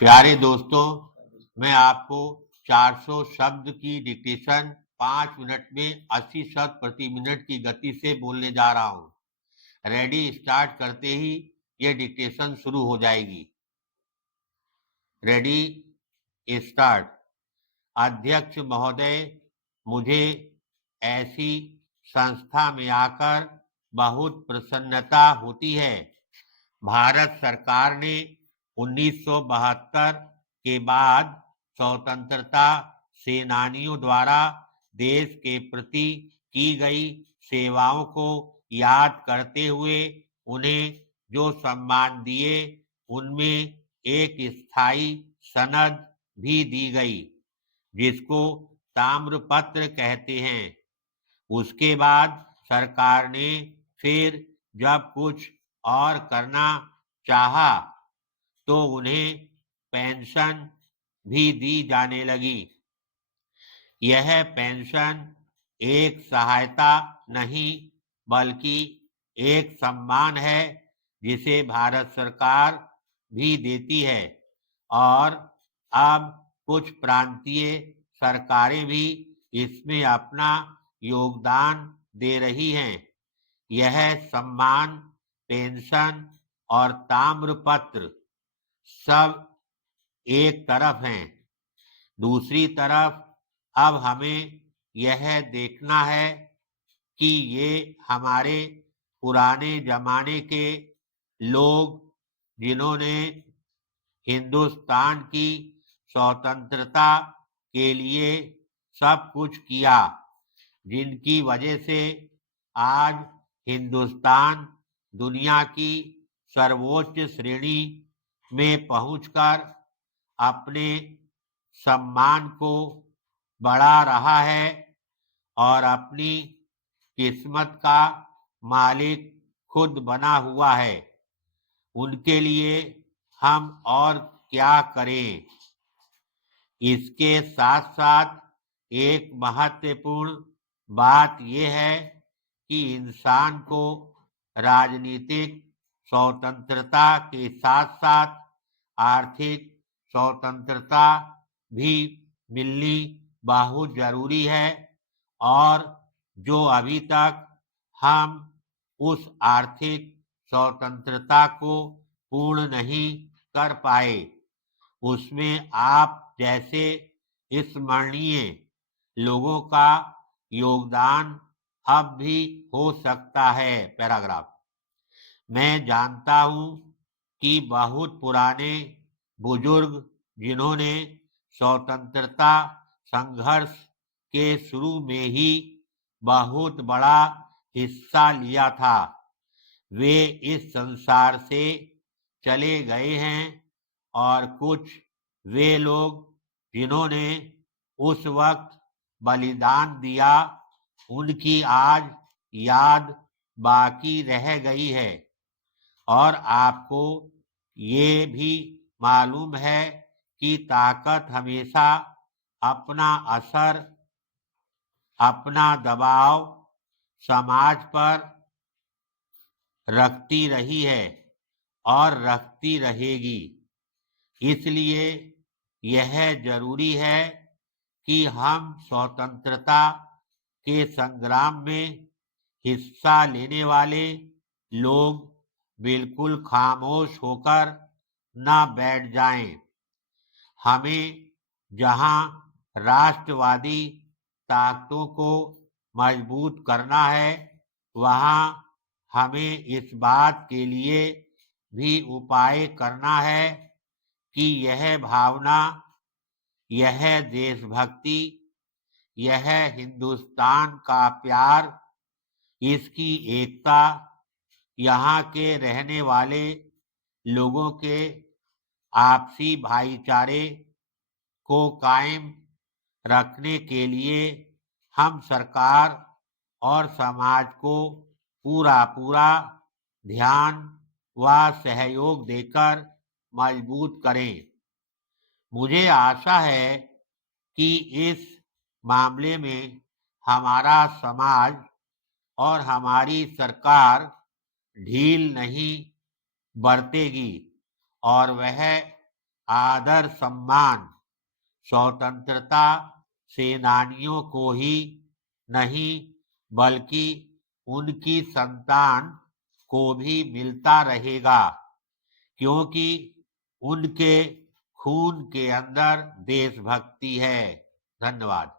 प्यारे दोस्तों, मैं आपको 400 शब्द की डिक्टेशन 5 मिनट में 80 शब्द प्रति मिनट की गति से बोलने जा रहा हूं। रेडी स्टार्ट करते ही यह डिक्टेशन शुरू हो जाएगी। Ready start. अध्यक्ष महोदय, मुझे ऐसी संस्था में आकर बहुत प्रसन्नता होती है। भारत सरकार ने 1972 के बाद स्वतंत्रता सेनानियों द्वारा देश के प्रति की गई सेवाओं को याद करते हुए उन्हें जो सम्मान दिए, उनमें एक स्थायी सनद भी दी गई, जिसको ताम्रपत्र कहते हैं। उसके बाद सरकार ने फिर जब कुछ और करना चाहा तो उन्हें पेंशन भी दी जाने लगी। यह पेंशन एक सहायता नहीं बल्कि एक सम्मान है, जिसे भारत सरकार भी देती है और अब कुछ प्रांतीय सरकारें भी इसमें अपना योगदान दे रही हैं। यह सम्मान, पेंशन और ताम्रपत्र सब एक तरफ हैं। दूसरी तरफ अब हमें यह देखना है कि ये हमारे पुराने जमाने के लोग, जिन्होंने हिंदुस्तान की स्वतंत्रता के लिए सब कुछ किया, जिनकी वजह से आज हिंदुस्तान दुनिया की सर्वोच्च श्रेणी में पहुंचकर अपने सम्मान को बढ़ा रहा है और अपनी किस्मत का मालिक खुद बना हुआ है, उनके लिए हम और क्या करें। इसके साथ साथ एक महत्वपूर्ण बात यह है कि इंसान को राजनीतिक स्वतंत्रता के साथ साथ आर्थिक स्वतंत्रता भी मिलनी बहुत जरूरी है, और जो अभी तक हम उस आर्थिक स्वतंत्रता को पूर्ण नहीं कर पाए, उसमें आप जैसे स्मरणीय लोगों का योगदान अब भी हो सकता है। पैराग्राफ। मैं जानता हूं कि बहुत पुराने बुजुर्ग, जिन्होंने स्वतंत्रता संघर्ष के शुरू में ही बहुत बड़ा हिस्सा लिया था, वे इस संसार से चले गए हैं, और कुछ वे लोग जिन्होंने उस वक्त बलिदान दिया, उनकी आज याद बाकी रह गई है। और आपको ये भी मालूम है कि ताकत हमेशा अपना असर, अपना दबाव समाज पर रखती रही है और रखती रहेगी। इसलिए यह जरूरी है कि हम स्वतंत्रता के संग्राम में हिस्सा लेने वाले लोग बिल्कुल खामोश होकर न बैठ जाएं। हमें जहां राष्ट्रवादी ताकतों को मजबूत करना है, वहां हमें इस बात के लिए भी उपाय करना है कि यह भावना, यह देशभक्ति, यह हिंदुस्तान का प्यार, इसकी एकता, यहाँ के रहने वाले लोगों के आपसी भाईचारे को कायम रखने के लिए हम सरकार और समाज को पूरा पूरा ध्यान व सहयोग देकर मजबूत करें। मुझे आशा है कि इस मामले में हमारा समाज और हमारी सरकार ढील नहीं बरतेगी और वह आदर सम्मान स्वतंत्रता सेनानियों को ही नहीं बल्कि उनकी संतान को भी मिलता रहेगा, क्योंकि उनके खून के अंदर देशभक्ति है। धन्यवाद।